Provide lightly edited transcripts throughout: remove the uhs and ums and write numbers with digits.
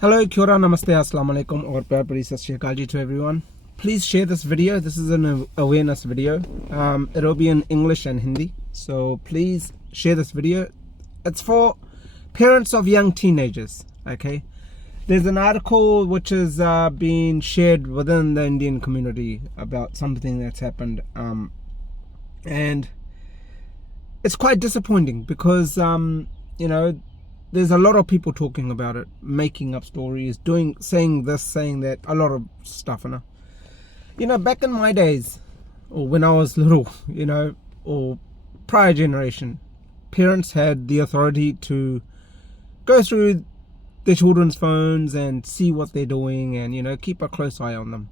Hello, Kia ora, namaste, assalamu alaikum, or pyar bari sat shri akal ji to everyone. Please share this video. This is an awareness video. It'll be in English and Hindi. So please share this video. It's for parents of young teenagers. Okay. There's an article which is being shared within the Indian community about something that's happened. And it's quite disappointing because, there's a lot of people talking about it, making up stories, saying this, saying that, a lot of stuff. Back in my days, or when I was little, or prior generation, parents had the authority to go through their children's phones and see what they're doing and, keep a close eye on them.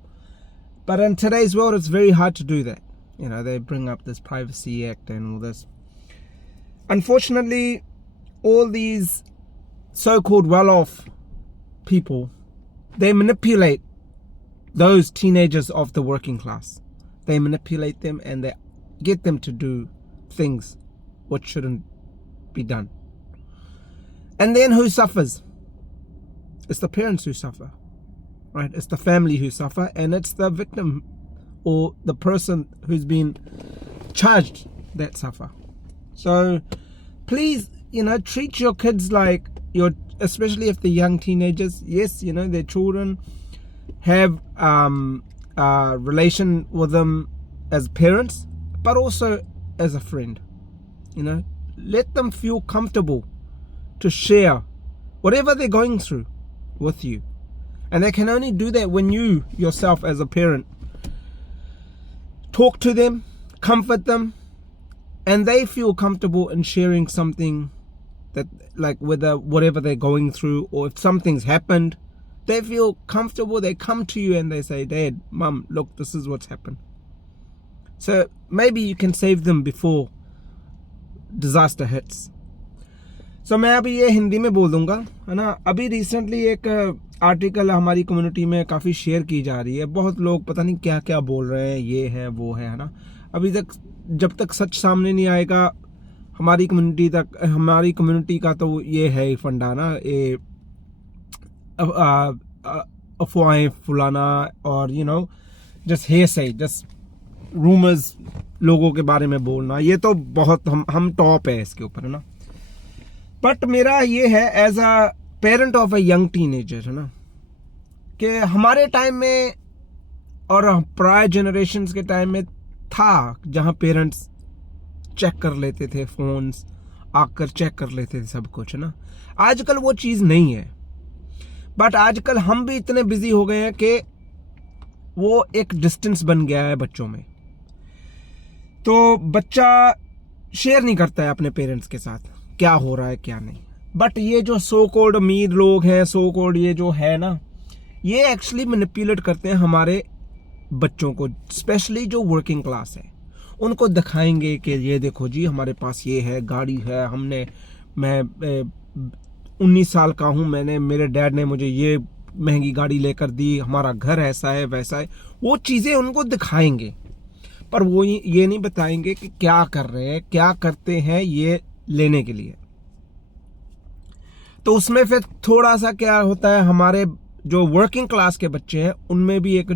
But in today's world, it's very hard to do that. They bring up this Privacy Act and all this. Unfortunately, all these so-called well-off people, they manipulate those teenagers of the working class. They manipulate them and they get them to do things which shouldn't be done. And then who suffers? It's the parents who suffer, right? It's the family who suffer, and it's the victim or the person who's been charged that suffer. So please, treat your kids like especially if they're young teenagers. Yes, their children have a relation with them as parents, but also as a friend. Let them feel comfortable to share whatever they're going through with you. And they can only do that when you yourself as a parent talk to them, comfort them, and they feel comfortable in sharing something that, like, whatever they're going through, or if something's happened, they feel comfortable. They come to you and they say, Dad, Mom, look, this is what's happened. So maybe you can save them before disaster hits. So मैं अभी ये हिंदी में बोल दूंगा, है ना. अभी recently एक आर्टिकल हमारी कम्युनिटी में काफ़ी शेयर की जा रही है. बहुत लोग पता नहीं क्या क्या बोल रहे हैं, ये है वो है ना. अभी तक जब तक सच सामने नहीं आएगा हमारी कम्युनिटी का तो ये है ही फंडा ना, ये अफवाहें फुलाना और जस्ट हेयरसे, जस्ट रूमर्स लोगों के बारे में बोलना, ये तो बहुत हम टॉप है इसके ऊपर, है ना. बट मेरा ये है as a parent of a young teenager, है ना, कि हमारे टाइम में और प्रायर जनरेशन्स के टाइम में था जहां पेरेंट्स चेक कर लेते थे, फोन्स आकर चेक कर लेते थे सब कुछ, है ना. आजकल वो चीज़ नहीं है. बट आजकल हम भी इतने बिजी हो गए हैं कि वो एक डिस्टेंस बन गया है बच्चों में. तो बच्चा शेयर नहीं करता है अपने पेरेंट्स के साथ क्या हो रहा है क्या नहीं. बट ये जो सो कॉल्ड अमीर लोग हैं, सो कॉल्ड ये जो है ना, ये एक्चुअली मैनिपुलेट करते हैं हमारे बच्चों को, स्पेशली जो वर्किंग क्लास है. उनको दिखाएंगे कि ये देखो जी, हमारे पास ये है, गाड़ी है, मैं 19 साल का हूँ, मेरे डैड ने मुझे ये महंगी गाड़ी लेकर दी, हमारा घर ऐसा है वैसा है. वो चीज़ें उनको दिखाएंगे, पर वो ये नहीं बताएंगे कि क्या कर रहे हैं, क्या करते हैं ये लेने के लिए. तो उसमें फिर थोड़ा सा क्या होता है, हमारे जो वर्किंग क्लास के बच्चे हैं उनमें भी एक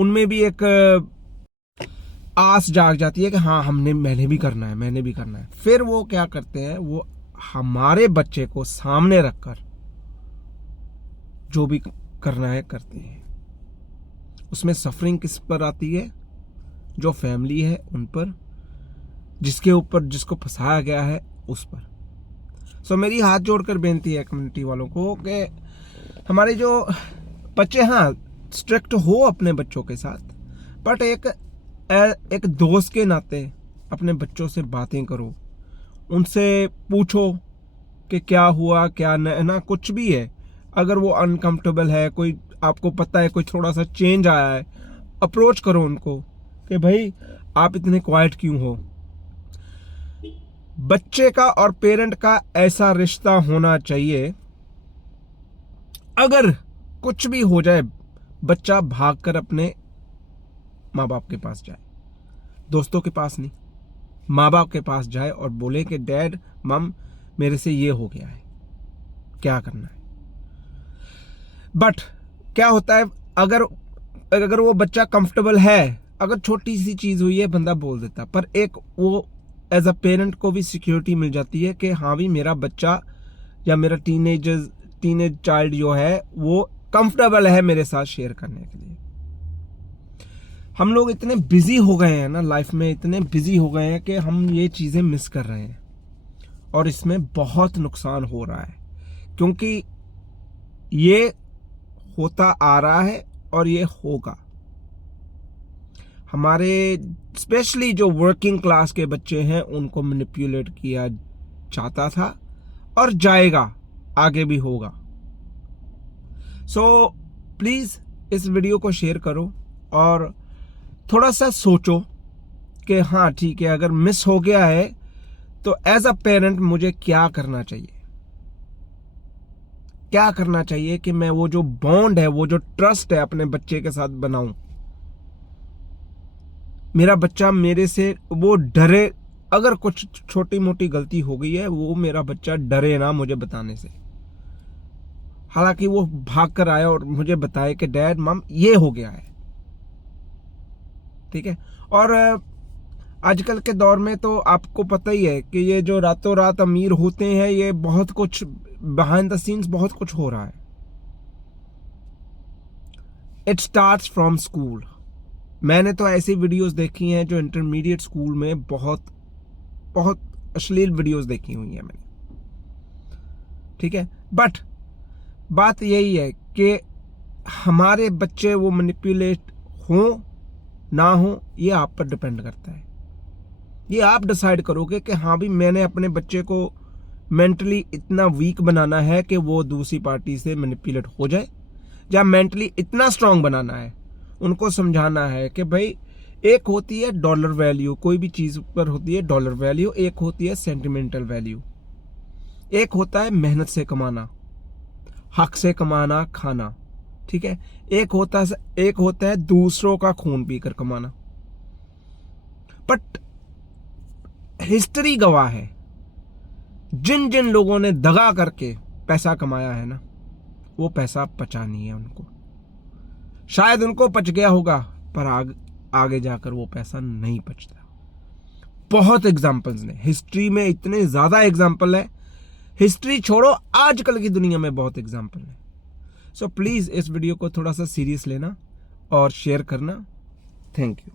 उनमें भी एक आस जाग जाती है कि हाँ, मैंने भी करना है. फिर वो क्या करते हैं, वो हमारे बच्चे को सामने रखकर जो भी करना है करते हैं. उसमें सफरिंग किस पर आती है? जो फैमिली है उन पर, जिसको फंसाया गया है उस पर. सो मेरी हाथ जोड़कर बेनती है कम्युनिटी वालों को कि हमारे जो बच्चे, हाँ, स्ट्रिक्ट हो अपने बच्चों के साथ, बट एक दोस्त के नाते अपने बच्चों से बातें करो, उनसे पूछो कि क्या हुआ क्या ना, कुछ भी है. अगर वो अनकंफर्टेबल है, कोई आपको पता है कोई थोड़ा सा चेंज आया है, अप्रोच करो उनको कि भाई आप इतने क्वाइट क्यों हो. बच्चे का और पेरेंट का ऐसा रिश्ता होना चाहिए, अगर कुछ भी हो जाए बच्चा भागकर अपने माँ बाप के पास जाए, दोस्तों के पास नहीं, माँ बाप के पास जाए और बोले कि डैड मम मेरे से ये हो गया है, क्या करना है। बट क्या होता है, अगर वो बच्चा कंफर्टेबल है, अगर छोटी सी चीज हुई है बंदा बोल देता, पर एक वो एज अ पेरेंट को भी सिक्योरिटी मिल जाती है कि हाँ भी मेरा बच्चा या मेरा टीनेज चाइल्ड जो है वो कंफर्टेबल है मेरे साथ शेयर करने के लिए। हम लोग इतने बिजी हो गए हैं ना लाइफ में, इतने बिजी हो गए हैं कि हम ये चीजें मिस कर रहे हैं और इसमें बहुत नुकसान हो रहा है, क्योंकि ये होता आ रहा है और ये होगा। हमारे स्पेशली जो वर्किंग क्लास के बच्चे हैं उनको मैनिपुलेट किया जाता था और जाएगा, आगे भी होगा। सो प्लीज इस वीडियो को शेयर करो और थोड़ा सा सोचो कि हाँ ठीक है, अगर मिस हो गया है तो एज अ पेरेंट मुझे क्या करना चाहिए, क्या करना चाहिए कि मैं वो जो बॉन्ड है, वो जो ट्रस्ट है अपने बच्चे के साथ बनाऊं। मेरा बच्चा मेरे से वो डरे, अगर कुछ छोटी मोटी गलती हो गई है वो मेरा बच्चा डरे ना मुझे बताने से। हालांकि वो भाग कर आया और मुझे बताए कि डैड मम ये हो गया है, ठीक है। और आजकल के दौर में तो आपको पता ही है कि ये जो रातों रात अमीर होते हैं, ये बहुत कुछ बिहाइंड द सीन्स बहुत कुछ हो रहा है। It starts from school. मैंने तो ऐसी वीडियोस देखी हैं जो इंटरमीडिएट स्कूल में बहुत बहुत अश्लील वीडियोस देखी हुई हैं मैंने, ठीक है। बट बात यही है कि हमारे बच्चे वो मैनिपुलेट हों ना हो, ये आप पर डिपेंड करता है। ये आप डिसाइड करोगे कि हाँ भी मैंने अपने बच्चे को मेंटली इतना वीक बनाना है कि वो दूसरी पार्टी से मैनिपुलेट हो जाए, या मेंटली इतना स्ट्रांग बनाना है, उनको समझाना है कि भाई एक होती है डॉलर वैल्यू, कोई भी चीज पर होती है डॉलर वैल्यू, एक होती है सेंटिमेंटल वैल्यू, एक होता है मेहनत से कमाना, हक से कमाना खाना, ठीक है। एक होता है दूसरों का खून पीकर कमाना। बट हिस्ट्री गवाह है, जिन जिन लोगों ने दगा करके पैसा कमाया है ना, वो पैसा पचा नहीं है उनको। शायद उनको पच गया होगा, पर आगे जाकर वो पैसा नहीं पचता। बहुत एग्जाम्पल्स ने हिस्ट्री में, इतने ज्यादा एग्जाम्पल है, हिस्ट्री छोड़ो आजकल की दुनिया में बहुत एग्जाम्पल है। सो प्लीज इस वीडियो को थोड़ा सा सीरियस लेना और शेयर करना। Thank you.